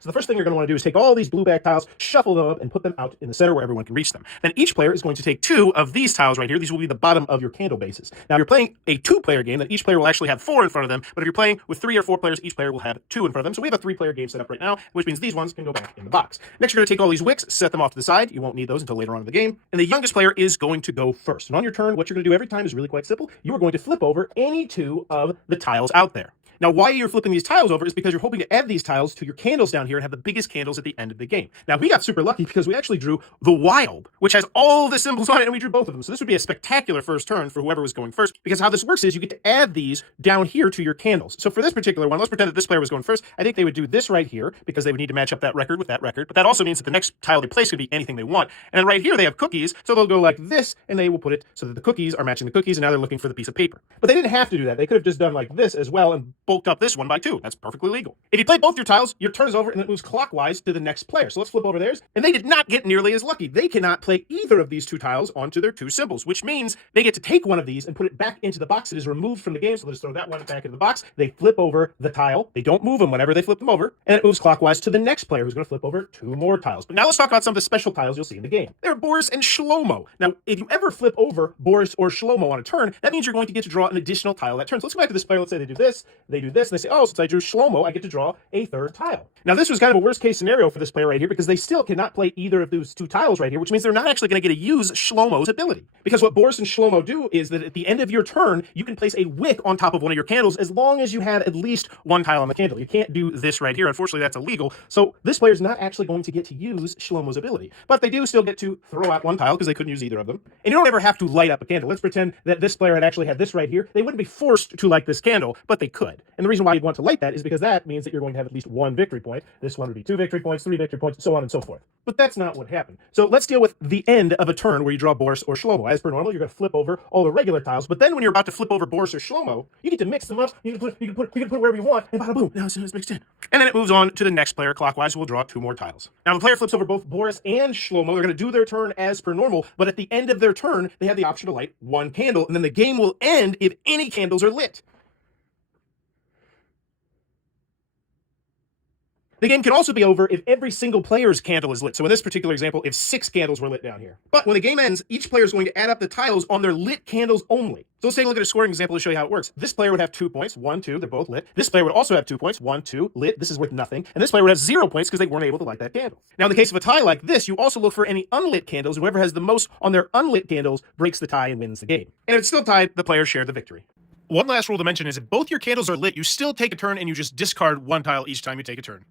So the first thing you're going to want to do is take all these blue back tiles, shuffle them up, and put them out in the center where everyone can reach them. Then each player is going to take 2 of these tiles right here. These will be the bottom of your candle bases. Now, if you're playing a 2-player game, then each player will actually have 4 in front of them. But if you're playing with 3 or 4 players, each player will have 2 in front of them. So we have a 3-player game set up right now, which means these ones can go back in the box. Next, you're going to take all these wicks, set them off to the side. You won't need those until later on in the game. And the youngest player is going to go first. And on your turn, what you're going to do every time is really quite simple. You are going to flip over any 2 of the tiles out there. Now, why you're flipping these tiles over is because you're hoping to add these tiles to your candles down here and have the biggest candles at the end of the game. Now, we got super lucky because we actually drew the Wild, which has all the symbols on it, and we drew both of them. So this would be a spectacular first turn for whoever was going first, because how this works is you get to add these down here to your candles. So for this particular one, let's pretend that this player was going first. I think they would do this right here because they would need to match up that record with that record. But that also means that the next tile they place could be anything they want. And then right here, they have cookies, so they'll go like this, and they will put it so that the cookies are matching the cookies, and now they're looking for the piece of paper. But they didn't have to do that. They could have just done like this as well and bulked up this one by 2. That's perfectly legal. If you play both your tiles, your turn is over and it moves clockwise to the next player. So let's flip over theirs. And they did not get nearly as lucky. They cannot play either of these 2 tiles onto their 2 symbols, which means they get to take one of these and put it back into the box. It is removed from the game. So let's throw that one back into the box. They flip over the tile. They don't move them whenever they flip them over. And it moves clockwise to the next player who's going to flip over 2 more tiles. But now let's talk about some of the special tiles you'll see in the game. They're Boris and Shlomo. Now, if you ever flip over Boris or Shlomo on a turn, that means you're going to get to draw an additional tile that turn. So let's go back to this player. Let's say they do this, and they say, oh, since I drew Shlomo, I get to draw a 3rd tile. Now, this was kind of a worst case scenario for this player right here because they still cannot play either of those 2 tiles right here, which means they're not actually going to get to use Shlomo's ability. Because what Boris and Shlomo do is that at the end of your turn, you can place a wick on top of one of your candles as long as you have at least 1 tile on the candle. You can't do this right here. Unfortunately, that's illegal. So this player is not actually going to get to use Shlomo's ability. But they do still get to throw out 1 tile because they couldn't use either of them. And you don't ever have to light up a candle. Let's pretend that this player had actually had this right here. They wouldn't be forced to light this candle, but they could. And the reason why you'd want to light that is because that means that you're going to have at least 1 victory point. This one would be 2 victory points, 3 victory points, so on and so forth. But that's not what happened. So let's deal with the end of a turn where you draw Boris or Shlomo. As per normal, you're going to flip over all the regular tiles, but then when you're about to flip over Boris or Shlomo, you get to mix them up. You can put wherever you want, and bada boom, now it's mixed in. And then it moves on to the next player clockwise, who will draw 2 more tiles. Now, the player flips over both Boris and Shlomo. They're going to do their turn as per normal, but at the end of their turn, they have the option to light 1 candle, and then the game will end if any candles are lit. The game can also be over if every single player's candle is lit. So in this particular example, if 6 candles were lit down here. But when the game ends, each player is going to add up the tiles on their lit candles only. So let's take a look at a scoring example to show you how it works. This player would have 2 points, 1, 2, they're both lit. This player would also have 2 points, 1, 2, lit. This is worth nothing. And this player would have 0 points because they weren't able to light that candle. Now, in the case of a tie like this, you also look for any unlit candles. Whoever has the most on their unlit candles breaks the tie and wins the game. And if it's still tied, the players share the victory. One last rule to mention is if both your candles are lit, you still take a turn and you just discard 1 tile each time you take a turn.